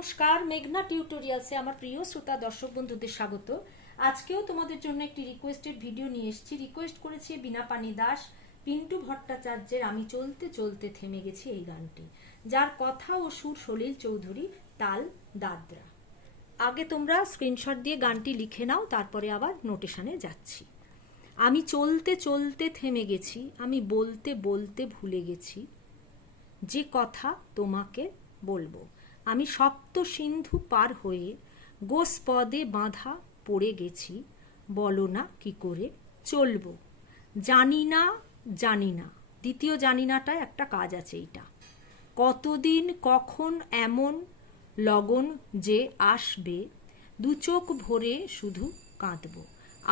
নমস্কার, মেঘনা টিউটোরিয়ালসে আমার প্রিয় শ্রোতা দর্শক বন্ধুদের স্বাগত। আজকেও তোমাদের জন্য একটি রিকোয়েস্টেড ভিডিও নিয়ে এসেছি। রিকোয়েস্ট করেছে বিনাপানি দাস, পিন্টু ভট্টাচার্যের আমি চলতে চলতে থেমে গেছি এই গানটি, যার কথা ও সুর সলিল চৌধুরী, তাল দাদরা। আগে তোমরা স্ক্রিনশট দিয়ে গানটি লিখে নাও, তারপরে আবার নোটেশনে যাচ্ছি। আমি চলতে চলতে থেমে গেছি, আমি বলতে বলতে ভুলে গেছি যে কথা তোমাকে বলবো। আমি সপ্ত সিন্ধু পার হয়ে গোস্পদে বাঁধা পড়ে গেছি, বলো না কি করে চলবো। জানি না জানি না, দ্বিতীয় জানি নাটা একটা কাজ আছে। এইটা কতদিন কখন এমন লগন যে আসবে, দু চোখ ভরে শুধু কাঁদবো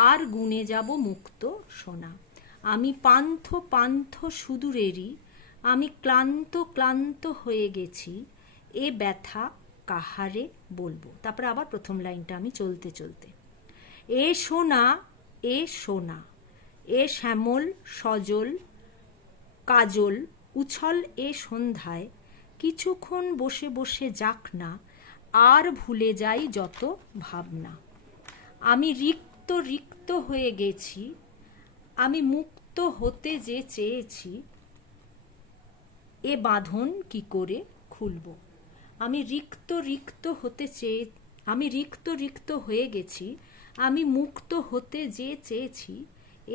আর গুনে যাব মুক্ত সোনা। আমি পান্থ পান্থ সুদূরেরই, আমি ক্লান্ত ক্লান্ত হয়ে গেছি, এ ব্যথা কাহারে বলবো। তারপরে আবার প্রথম লাইনটা আমি চলতে চলতে। এ সোনা এ সোনা, এ শ্যামল সজল কাজল উছল এ সন্ধ্যায়, কিছুক্ষণ বসে বসে যাক না, আর ভুলে যাই যত ভাবনা। আমি রিক্ত রিক্ত হয়ে গেছি, আমি মুক্ত হতে যে চেয়েছি, এ বাঁধন কি করে খুলবো। আমি রিক্ত রিক্ত হয়ে গেছি, আমি মুক্ত হতে যে চেয়েছি,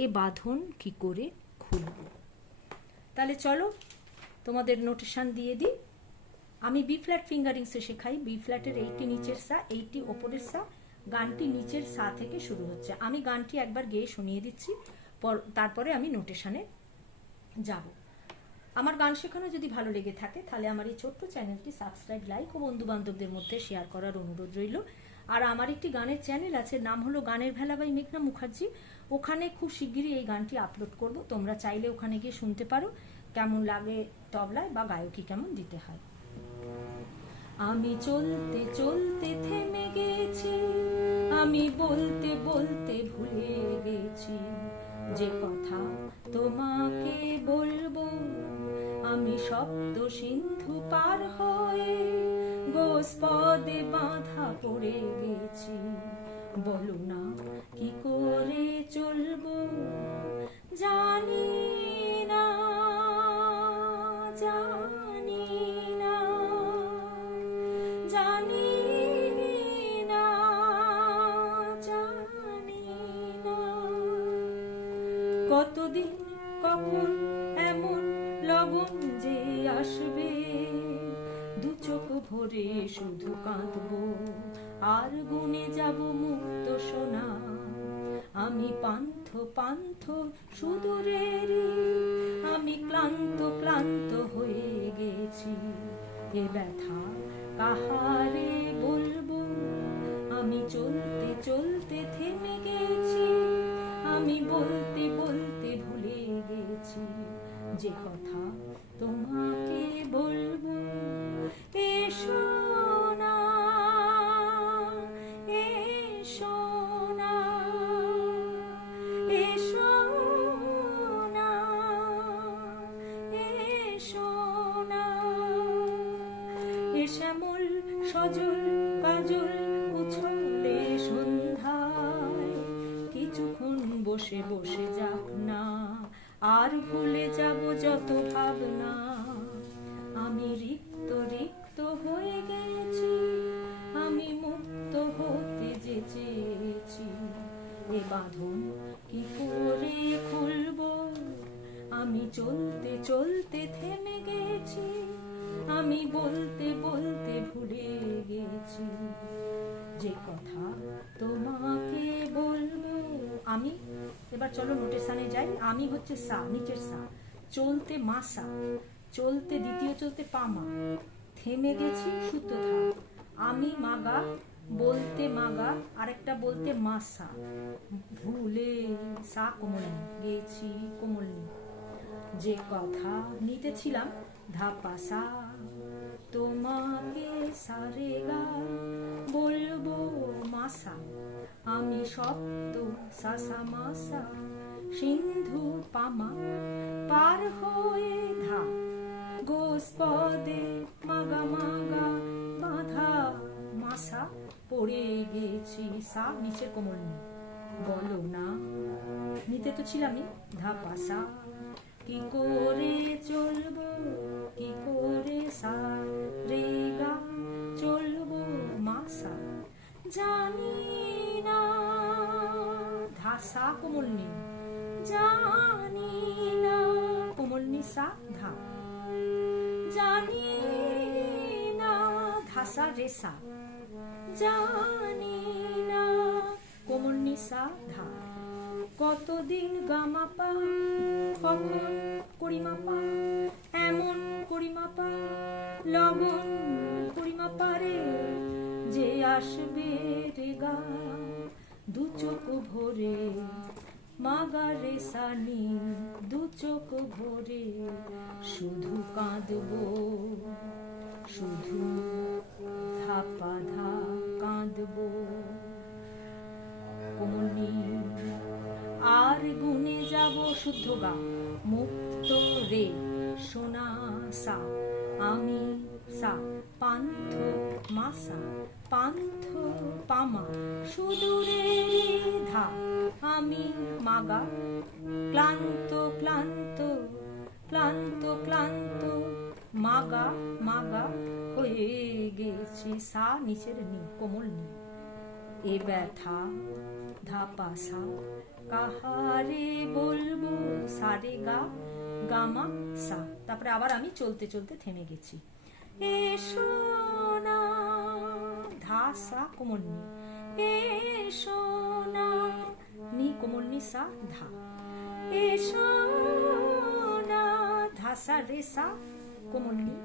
এ বাঁধন কি করে খুলবো। তাহলে চলো তোমাদের নোটেশন দিয়ে দিই। আমি বি ফ্ল্যাট ফিঙ্গারিংসে শেখাই। বি ফ্ল্যাটের এইটি নিচের সা, এইটি ওপরের সা, গানটি নিচের সা থেকে শুরু হচ্ছে। আমি গানটি একবার গেয়ে শুনিয়ে দিচ্ছি, তারপরে আমি নোটেশনে যাব। আমার গান শেখানো যদি ভালো লেগে থাকে তাহলে আমার এই ছোট্ট চ্যানেলটি সাবস্ক্রাইব, লাইক ও বন্ধু বান্ধবদের মধ্যে শেয়ার করার অনুরোধ রইল। আর আমার একটি গানের চ্যানেল আছে, নাম হলো গানের ভেলা বাই মেঘনা মুখার্জি। ওখানে খুব শিগগিরই এই গানটি আপলোড করব, তোমরা চাইলে ওখানে গিয়ে শুনতে পারো কেমন লাগে তবলায় বা গায়কি কেমন দিতে হয়। আমি চলতে চলতে থেমে গেছি, আমি বলতে বলতে ভুলে গেছি যে কথা তোমাকে বলবো। আমি সপ্ত সিন্ধু পার হয়ে গোস্পদে বাঁধা পড়ে গেছি, বলো না কি করে চলবো। জানি না জানি না জানি না জানি না, কতদিন কখন এমন লগন যে আসবে, দু চোখ ভরে শুধু কাঁদবো আর গুনে যাব মুক্ত সোনা। আমি পান্থ পান্থ সুদূরেরই, আমি ক্লান্ত ক্লান্ত হয়ে গেছি, এ ব্যথা কাহারে বলবো। আমি চলতে চলতে থেমে গেছি, আমি বলতে বলতে ভুলে গেছি যে কথা তোমাকে বলবো। এসো না এসো না এসো না এসো না, এ শ্যামল সজল কাজল উছলে সন্ধ্যায়, কিছুক্ষণ বসে বসে যাক না, আর ভুলে যাব যত ভাবনা। আমি রিক্ত রিক্ত হয়ে গেছি, আমি মুক্ত হতে যে চেয়েছি, এ বাঁধন কি করে খুলবো। আমি চলতে চলতে থেমে গেছি, আমি বলতে বলতে ভুলে গেছি যে কথা তোমাকে বলবো। আমি এবার চলো নোটেশনে যাই। আমি হচ্ছে সা, নিচের সা, চলতে মাসা, চলতে দ্বিতীয় চলতে পামা, থেমে গেছি সুতো থা, আমি মাগা, বলতে মাগা, আরেকটা বলতে মাসা, ভুলে সা কোমল গেছি কোমল, যে কথা নিতেছিলাম ধাপাসা, তোমাকে সারেগা বলবো মাসা। আমি সপ্ত সাসা মাসা সিন্ধু পামা পার হয়ে ধা, গোস্পদে মাগা মাগা বাঁধা গেছি সা নিচের কোমল নি, বলো না নিতে তো ছিলামই, ধাপা সা, কি করে চলবো কি করে সা রে গা চলবো মা সা, জানি না, ধা সা কোমল নি, জানি না, কোমল নি সা ধা, জানি না, ধাসা রে সা, জানি না, কোমল নি সা ধা, কতদিন গামা পা, কখন করিমা পা, এমন করিমা পা, লগন করিমা পারে, যে আসবে রে গা, দু চোখ ভরে মাগা রে সানি, দু চোখ ভরে শুধু কাঁদবো, শুধু ধাপা ধা কাঁদবো, কোমনি আর গুনে যাব শুদ্ধ গা, মুক্ত রে সোনা সা, আমি সা, পান্থ মাসা, পান্থ পামা, সুদূরে ধা, আমি মাগা, ক্লান্ত ক্লান্ত ক্লান্ত ক্লান্ত, মাগা মাগা হয়ে গেছি সা নিচের নি কোমল নি, এ ব্যথা ধাপা সা, কাহারে বলবো সারে গা গামা সা, তারপরে আবার আমি চলতে চলতে থেমে গেছি, এসো না, ধা সা কোমল নি, এসো না, নি কোমল নি সা ধা, এসো না, ধা সা রে সা কোমল নি,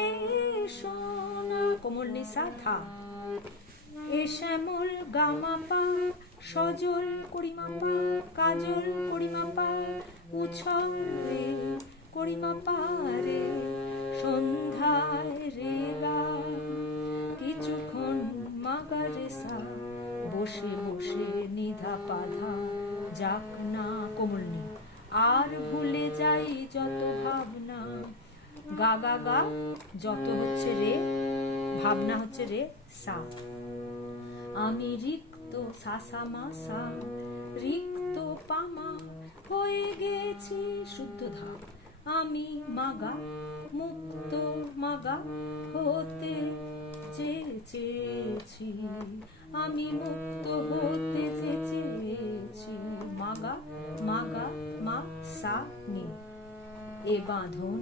এসো না, কোমল নি সা ধা, এ শ্যামল গামা পা, সজল করিমা পা, কাজল করিমা পা, উছল রে করিমা পা রে, সন্ধ্যায় রে গা, কিছুক্ষণ মাগা রে সা, বসে বসে নিধা পাধা, যাক না কোমল নি, আর ভুলে যাই যত ভাবনা, গা গা গা যত হচ্ছে রে, ভাবনা হচ্ছে রে সা, আমি রিক্ত সা সা মা সা, রিক্ত পামা হয়ে গেছি শুদ্ধ ধা, আমি মাগা মুক্ত মাগা হতে চেয়েছি, আমি মুক্ত হতে চেয়েছি, মাগা মাগা মা সা নি, এ বাঁধন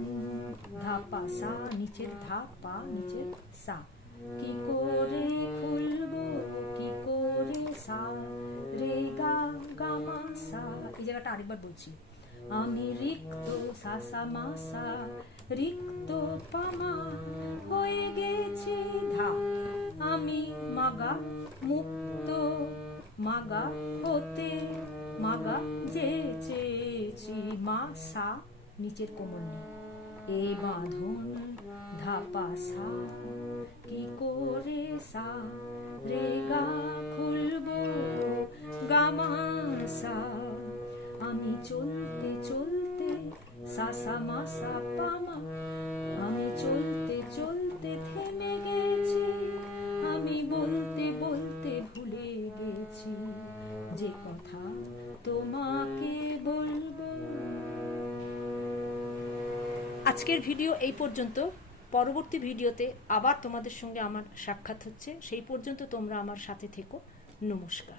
ধাপা সা নিচের ধাপা নিচের সা, কি করে খুলবো কি করে সা রে গা গামা সা, এই জায়গাটা আরেকবার বলছি, আমি রিক্ত সা সা মা সা, রিক্ত পামা হয়ে গেছি ধা, আমি মাগা মুক্ত মাগা হতে, মাগা যে চেয়েছি মা সা নিচের কোমল নি, এ বাঁধন ধাপা সা, কি করে সা রে গা খুলবো গামা সা, আমি চলতে চলতে সা সা মা সা পামা, আমি চলতে চলতে থেমে গেছি, আমি বলতে বলতে ভুলে গেছি, যে কথা তোমাকে বলবো। আজকের ভিডিও এই পর্যন্ত, পরবর্তী ভিডিওতে আবার তোমাদের সঙ্গে আমার সাক্ষাৎ হচ্ছে, সেই পর্যন্ত তোমরা আমার সাথে থেকো, নমস্কার।